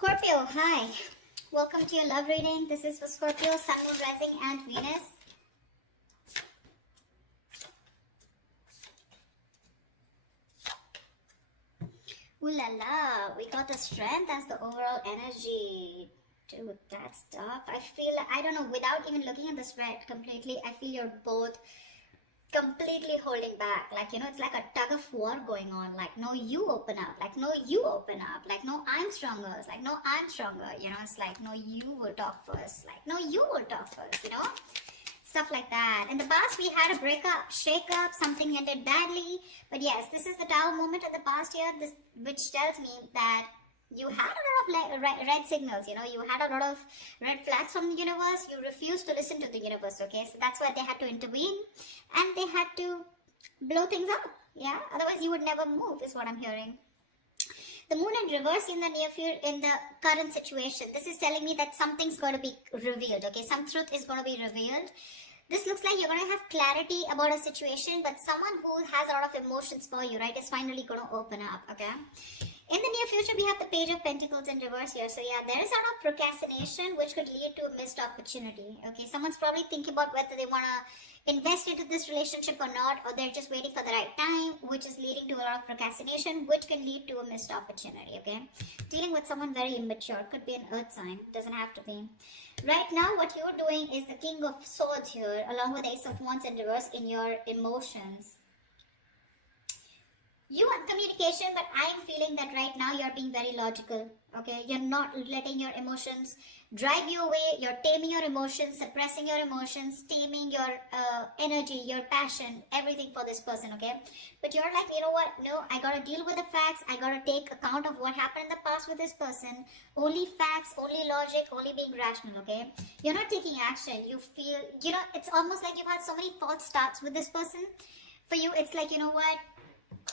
Scorpio, hi. Welcome to your love reading. This is for Scorpio, Sun, Moon, Rising, and Venus. Ooh la la, we got the strength as the overall energy. Dude, that's tough. I feel, I don't know, without even looking at the spread completely, I feel you're both completely holding back. Like, you know, it's like a tug of war going on. Like, no, you open up. Like, no, you open up. Like, no, I'm stronger. It's like, no, I'm stronger. You know, it's like, no, you will talk first. Like, no, you will talk first, you know? Stuff like that. In the past, we had a breakup, shake-up, something ended badly. But yes, this is the Tower moment of the past year, which tells me that you had a lot of red signals, you know, you had a lot of red flags from the universe. You refused to listen to the universe, okay? So that's why they had to intervene and they had to blow things up, yeah? Otherwise, you would never move, is what I'm hearing. The moon in reverse in the near future, in the current situation. This is telling me that something's going to be revealed, okay? Some truth is going to be revealed. This looks like you're going to have clarity about a situation, but someone who has a lot of emotions for you, right, is finally going to open up, okay? In the near future, we have the Page of Pentacles in reverse here. So yeah, there is a lot of procrastination which could lead to a missed opportunity. Okay, someone's probably thinking about whether they want to invest into this relationship or not, or they're just waiting for the right time, which is leading to a lot of procrastination, which can lead to a missed opportunity, okay? Dealing with someone very immature. Could be an earth sign. Doesn't have to be. Right now, what you're doing is the King of Swords here, along with Ace of Wands in reverse in your emotions. You want communication, but I'm feeling that right now you're being very logical, okay? You're not letting your emotions drive you away. You're taming your emotions, suppressing your emotions, taming your energy, your passion, everything for this person, okay? But you're like, you know what? No, I gotta deal with the facts. I gotta take account of what happened in the past with this person. Only facts, only logic, only being rational, okay? You're not taking action. You feel, you know, it's almost like you've had so many false starts with this person. For you, it's like, you know what?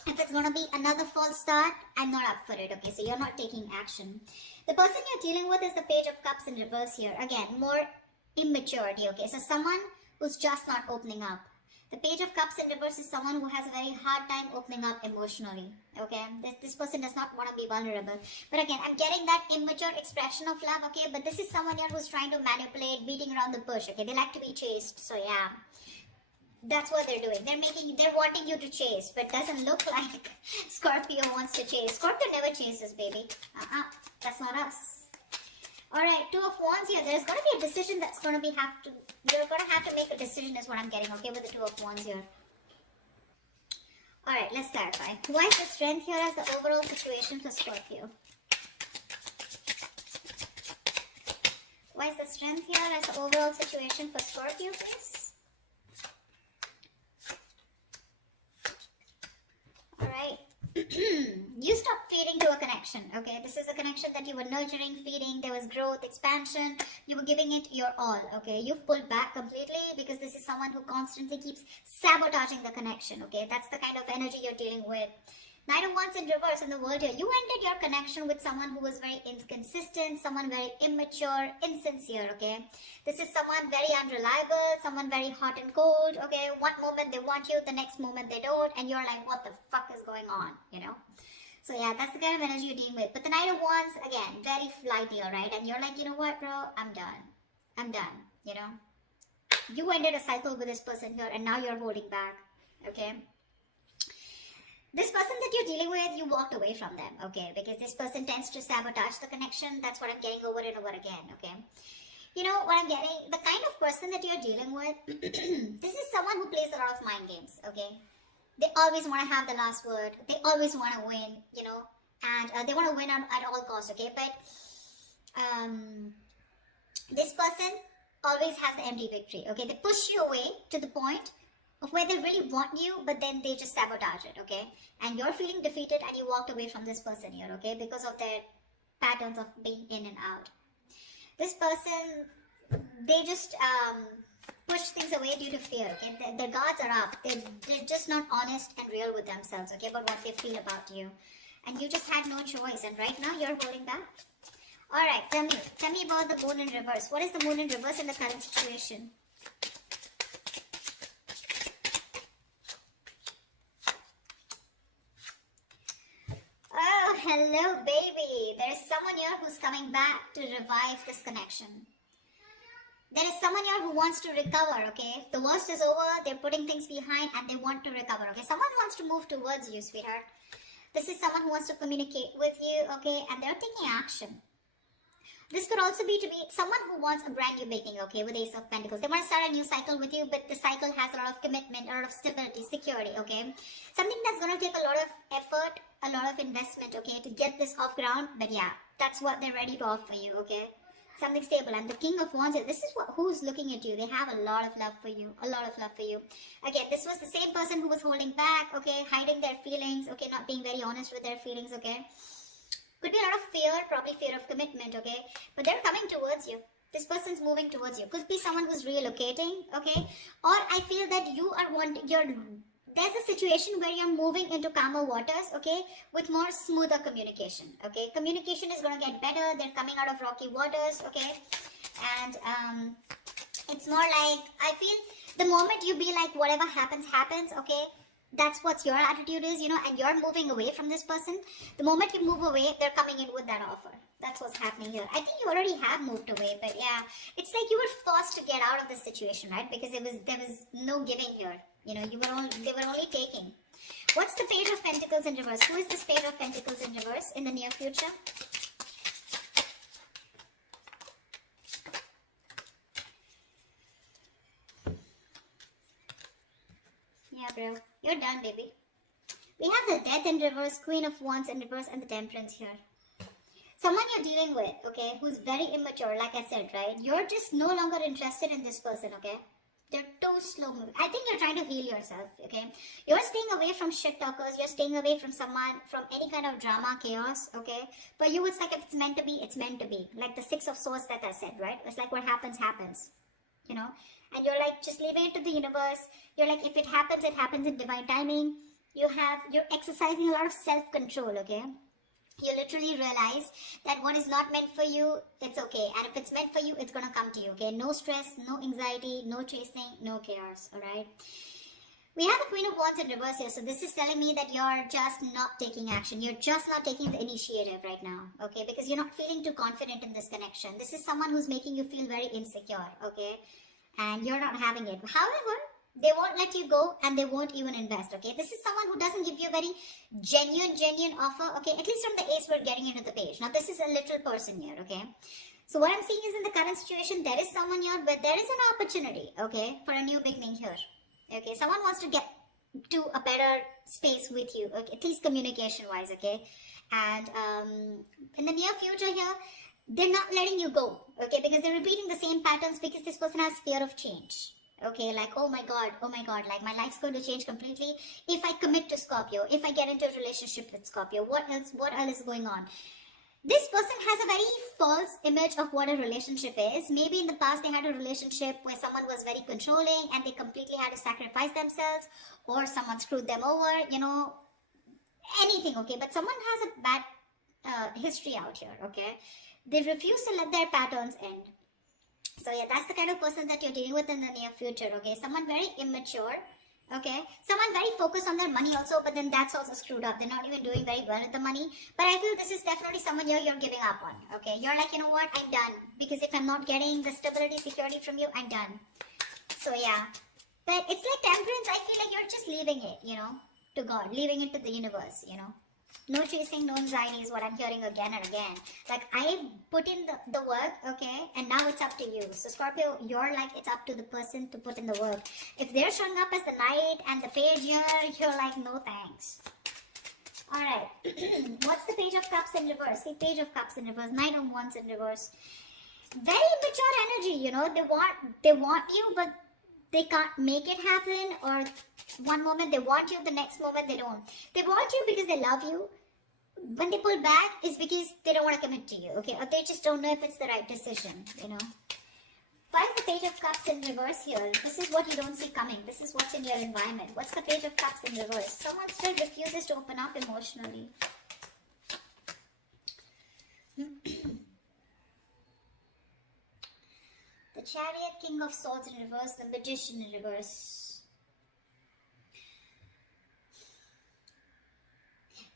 If it's going to be another false start, I'm not up for it, okay? So you're not taking action. The person you're dealing with is the Page of Cups in reverse here. Again, more immaturity, okay? So someone who's just not opening up. The Page of Cups in reverse is someone who has a very hard time opening up emotionally, okay? This person does not want to be vulnerable. But again, I'm getting that immature expression of love, okay? But this is someone here who's trying to manipulate, beating around the bush, okay? They like to be chased, so yeah. That's what they're doing. They're wanting you to chase, but doesn't look like Scorpio wants to chase. Scorpio never chases, baby. That's not us. Alright, Two of Wands here. There's going to be a decision that's going to be you're going to have to make a decision is what I'm getting, okay, with the Two of Wands here. Alright, let's clarify. Why is the strength here as the overall situation for Scorpio? Why is the strength here as the overall situation for Scorpio, please? You stopped feeding to a connection, okay? This is a connection that you were nurturing, feeding, there was growth, expansion, you were giving it your all, okay? You've pulled back completely because this is someone who constantly keeps sabotaging the connection, okay? That's the kind of energy you're dealing with. Knight of Wands in reverse in the world here. You ended your connection with someone who was very inconsistent, someone very immature, insincere, okay? This is someone very unreliable, someone very hot and cold, okay? One moment they want you, the next moment they don't, and you're like, what the fuck is going on, you know? So yeah, that's the kind of energy you're dealing with. But the Knight of Wands, again, very flighty, alright? And you're like, you know what, bro? I'm done. I'm done, you know? You ended a cycle with this person here, and now you're holding back, okay? This person that you're dealing with, you walked away from them, okay? Because this person tends to sabotage the connection. That's what I'm getting over and over again, okay? You know what I'm getting? The kind of person that you're dealing with, this is someone who plays a lot of mind games, okay? They always want to have the last word. They always want to win, you know? And they want to win at all costs, okay? But this person always has the empty victory, okay? They push you away to the point of where they really want you, but then they just sabotage it, okay? And you're feeling defeated and you walked away from this person here, okay? Because of their patterns of being in and out. This person, they just push things away due to fear, okay? Their guards are up. They're just not honest and real with themselves, okay? About what they feel about you. And you just had no choice, and right now you're holding back. Alright, tell me about the moon in reverse. What is the moon in reverse in the current situation? Hello, baby. There is someone here who's coming back to revive this connection. There is someone here who wants to recover, okay? The worst is over, they're putting things behind and they want to recover, okay? Someone wants to move towards you, sweetheart. This is someone who wants to communicate with you, okay? And they're taking action. This could also be someone who wants a brand new beginning, okay, with Ace of Pentacles. They want to start a new cycle with you, but the cycle has a lot of commitment, a lot of stability, security, okay? Something that's going to take a lot of effort, a lot of investment, okay, to get this off ground. But yeah, that's what they're ready to offer you, okay? Something stable. And the King of Wands, this is who's looking at you. They have a lot of love for you, a lot of love for you. Again, this was the same person who was holding back, okay, hiding their feelings, okay, not being very honest with their feelings, okay? Could be a lot of fear, probably fear of commitment, okay? But they're coming towards you. This person's moving towards you. Could be someone who's relocating, okay? Or I feel that you are there's a situation where you're moving into calmer waters, okay? With more smoother communication, okay? Communication is going to get better. They're coming out of rocky waters, okay? And it's more like, I feel the moment you be like, whatever happens, happens, okay? That's what your attitude is, you know, and you're moving away from this person. The moment you move away, they're coming in with that offer. That's what's happening here. I think you already have moved away, but yeah, it's like you were forced to get out of this situation, right? Because there was no giving here. You know, they were only taking. What's the Page of Pentacles in reverse? Who is this Page of Pentacles in reverse in the near future? Yeah, bro. You're done, baby. We have the Death in reverse, Queen of Wands in reverse, and the Temperance here. Someone you're dealing with, okay, who's very immature, like I said, right? You're just no longer interested in this person, okay? They're too slow moving. I think you're trying to heal yourself, okay? You're staying away from shit talkers. You're staying away from someone, from any kind of drama, chaos, okay? For you, it's like if it's meant to be, it's meant to be. Like the Six of Swords that I said, right? It's like what happens, happens, you know? And you're like, just leave it to the universe. You're like, if it happens in divine timing. You're exercising a lot of self-control, okay? You literally realize that what is not meant for you, it's okay. And if it's meant for you, it's going to come to you, okay? No stress, no anxiety, no chasing, no chaos, all right? We have the Queen of Wands in reverse here. So this is telling me that you're just not taking action. You're just not taking the initiative right now, okay? Because you're not feeling too confident in this connection. This is someone who's making you feel very insecure, okay? And you're not having it. However, they won't let you go and they won't even invest, okay? This is someone who doesn't give you a very genuine offer, okay? At least from the Ace, we're getting into the Page. Now, this is a literal person here, okay? So what I'm seeing is in the current situation, there is someone here, but there is an opportunity, okay, for a new beginning here, okay? Someone wants to get to a better space with you, okay? At least communication-wise, okay? And in the near future here, they're not letting you go, okay? Because they're repeating the same patterns because this person has fear of change. Okay, like, oh my god, like my life's going to change completely if I commit to Scorpio, if I get into a relationship with Scorpio. What else is going on? This person has a very false image of what a relationship is. Maybe in the past they had a relationship where someone was very controlling and they completely had to sacrifice themselves, or someone screwed them over, you know, anything, okay? But someone has a bad history out here, okay? They refuse to let their patterns end. So yeah, that's the kind of person that you're dealing with in the near future, okay? Someone very immature, okay? Someone very focused on their money also, but then that's also screwed up. They're not even doing very well with the money. But I feel this is definitely someone you're giving up on, okay? You're like, you know what? I'm done. Because if I'm not getting the stability, security from you, I'm done. So yeah. But it's like Temperance. I feel like you're just leaving it, you know, to God. Leaving it to the universe, you know. No chasing, no anxiety is what I'm hearing again and again. Like, I put in the work, okay? And now it's up to you. So, Scorpio, you're like, it's up to the person to put in the work. If they're showing up as the Knight and the Page here, you're like, no thanks. Alright. What's the Page of Cups in reverse? See, Page of Cups in reverse. Knight of Wands in reverse. Very immature energy, you know. They want you, but they can't make it happen. Or one moment they want you, the next moment they don't. They want you because they love you. When they pull back, it's because they don't want to commit to you, okay? Or they just don't know if it's the right decision, you know? Why is the Page of Cups in reverse here? This is what you don't see coming. This is what's in your environment. What's the Page of Cups in reverse? Someone still refuses to open up emotionally. The Chariot, King of Swords in reverse, the Magician in reverse.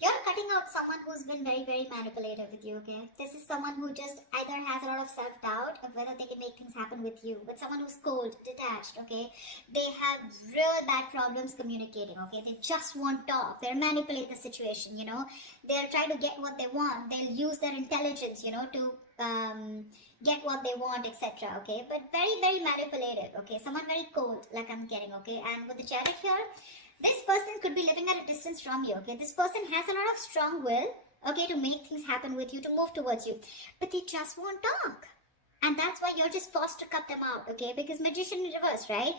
You're cutting out someone who's been very, very manipulative with you, okay? This is someone who just either has a lot of self-doubt of whether they can make things happen with you. But someone who's cold, detached, okay? They have real bad problems communicating, okay? They just won't talk. They'll manipulate the situation, you know? They'll try to get what they want. They'll use their intelligence, you know, to get what they want, etc., okay? But very, very manipulative, okay? Someone very cold, like I'm getting, okay? And with the Chariot here, this person could be living at a distance from you, okay? This person has a lot of strong will, okay, to make things happen with you, to move towards you. But they just won't talk. And that's why you're just forced to cut them out, okay? Because Magician in reverse, right?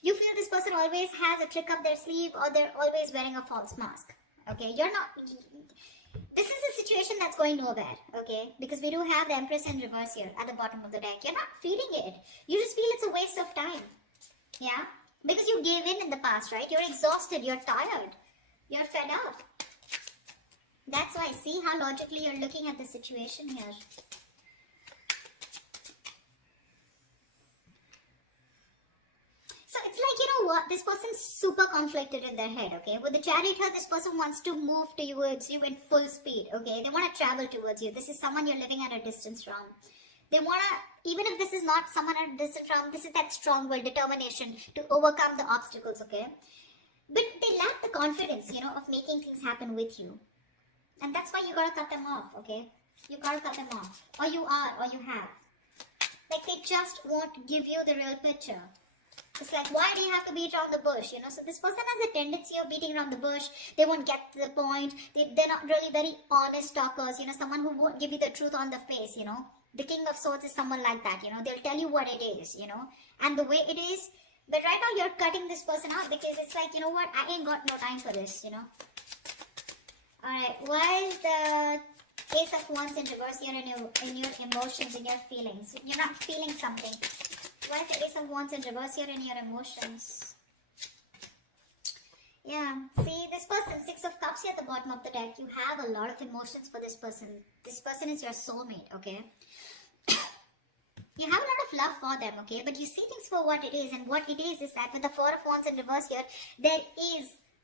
You feel this person always has a trick up their sleeve, or they're always wearing a false mask, okay? You're not... This is a situation that's going nowhere, okay? Because we do have the Empress in reverse here at the bottom of the deck. You're not feeling it. You just feel it's a waste of time, yeah? Because you gave in the past, right? You're exhausted, you're tired, you're fed up. That's why, see how logically you're looking at the situation here. So it's like, you know what, this person's super conflicted in their head, okay? With the Chariot here, this person wants to move towards you in full speed, okay? They want to travel towards you. This is someone you're living at a distance from. They want to, even if this is not someone at a distance from, this is that strong will, determination to overcome the obstacles, okay? But they lack the confidence, you know, of making things happen with you. And that's why you gotta cut them off, okay? You gotta cut them off. Or you are, or you have. Like, they just won't give you the real picture. It's like, why do you have to beat around the bush, you know? So this person has a tendency of beating around the bush. They won't get to the point. They're not really very honest talkers, you know, someone who won't give you the truth on the face, you know? The King of Swords is someone like that, you know? They'll tell you what it is, you know? And the way it is. But right now, you're cutting this person out because it's like, you know what? I ain't got no time for this, you know? Alright, why is the Ace of Wands in reverse here in your emotions, in your feelings? You're not feeling something. Why is the Ace of Wands in reverse here in your emotions? Yeah, see, this person, Six of Cups here at the bottom of the deck, you have a lot of emotions for this person. This person is your soulmate, okay? You have a lot of love for them, okay? But you see things for what it is, and what it is that with the Four of Wands in reverse here,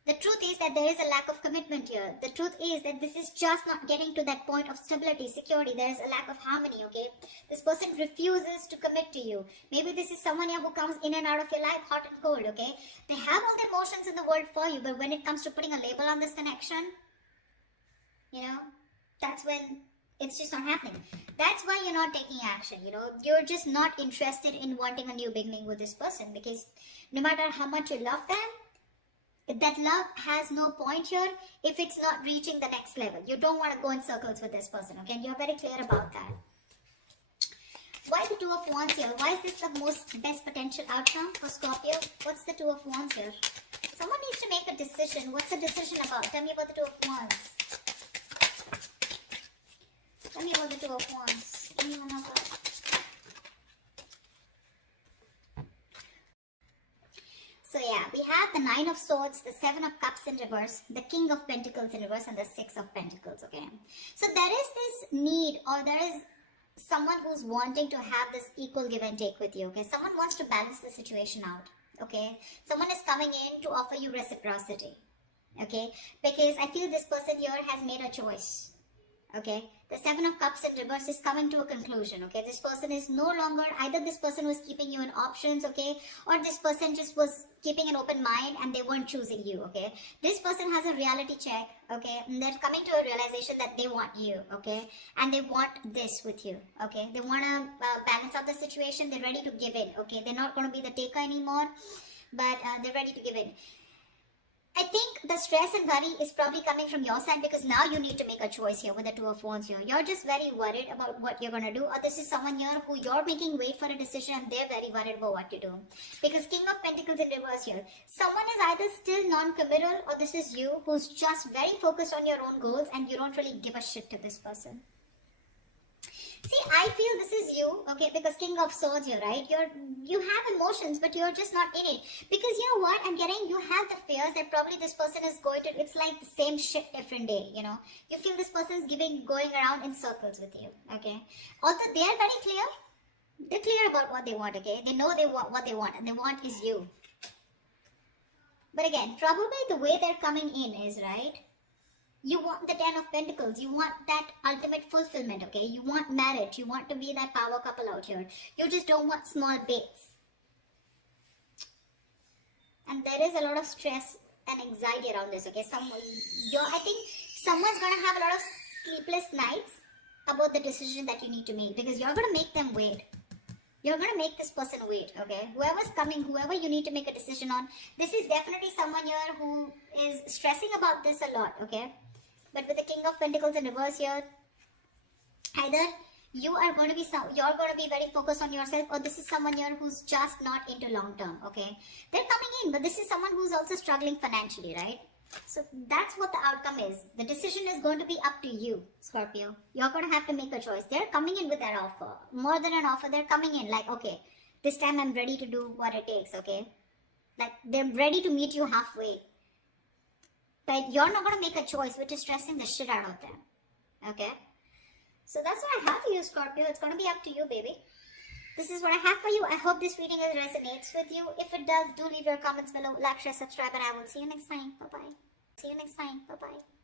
the truth is that there is a lack of commitment here. The truth is that this is just not getting to that point of stability, security. There is a lack of harmony, okay? This person refuses to commit to you. Maybe this is someone here who comes in and out of your life, hot and cold, okay? They have all the emotions in the world for you, but when it comes to putting a label on this connection, you know, that's when it's just not happening. That's why you're not taking action, you know. You're just not interested in wanting a new beginning with this person, because no matter how much you love them, that love has no point here if it's not reaching the next level. You don't want to go in circles with this person, okay? And you're very clear about that. Why the Two of Wands here? Why is this the best potential outcome for Scorpio? What's the Two of Wands here? Someone needs to make a decision. What's the decision about? Tell me about the Two of Wands. Tell me about the Two of Wands. Anyone of that? So yeah, we have the Nine of Swords, the Seven of Cups in reverse, the King of Pentacles in reverse, and the Six of Pentacles, okay? So there is this need, or there is someone who's wanting to have this equal give and take with you, okay? Someone wants to balance the situation out, okay? Someone is coming in to offer you reciprocity, okay? Because I feel this person here has made a choice. Okay, the Seven of Cups in reverse is coming to a conclusion, okay? This person is no longer, either this person was keeping you in options, okay? Or this person just was keeping an open mind and they weren't choosing you, okay? This person has a reality check, okay? And they're coming to a realization that they want you, okay? And they want this with you, okay? They want to balance out the situation. They're ready to give in, okay? They're not going to be the taker anymore, but they're ready to give in. I think the stress and worry is probably coming from your side, because now you need to make a choice here with the Two of Wands here. You're just very worried about what you're going to do, or this is someone here who you're making wait for a decision and they're very worried about what to do. Because King of Pentacles in reverse here. Someone is either still non-committal, or this is you who's just very focused on your own goals and you don't really give a shit to this person. See, I feel this is you, okay, because King of Swords here, right? You have emotions, but you're just not in it. Because you know what? I'm getting, you have the fears that probably this person is going to, it's like the same shit different day, you know? You feel this person is going around in circles with you, okay? Although they are very clear, they're clear about what they want, okay? They know they want what they want, and they want is you. But again, probably the way they're coming in is, right? You want the 10 of Pentacles. You want that ultimate fulfillment, okay? You want marriage. You want to be that power couple out here. You just don't want small baits. And there is a lot of stress and anxiety around this, okay? I think someone's going to have a lot of sleepless nights about the decision that you need to make, because you're going to make them wait. You're going to make this person wait, okay? Whoever's coming, whoever you need to make a decision on, this is definitely someone here who is stressing about this a lot, okay? But with the King of Pentacles in reverse here, either you're going to be very focused on yourself, or this is someone here who's just not into long term, okay? They're coming in, but this is someone who's also struggling financially, right? So that's what the outcome is. The decision is going to be up to you, Scorpio. You're going to have to make a choice. They're coming in with their offer. More than an offer, they're coming in like, okay, this time I'm ready to do what it takes, okay? Like, they're ready to meet you halfway. But you're not going to make a choice, which is stressing the shit out of them, okay? So that's what I have for you, Scorpio. It's going to be up to you, baby. This is what I have for you. I hope this reading resonates with you. If it does, do leave your comments below. Like, share, subscribe, and I will see you next time. Bye-bye. See you next time. Bye-bye.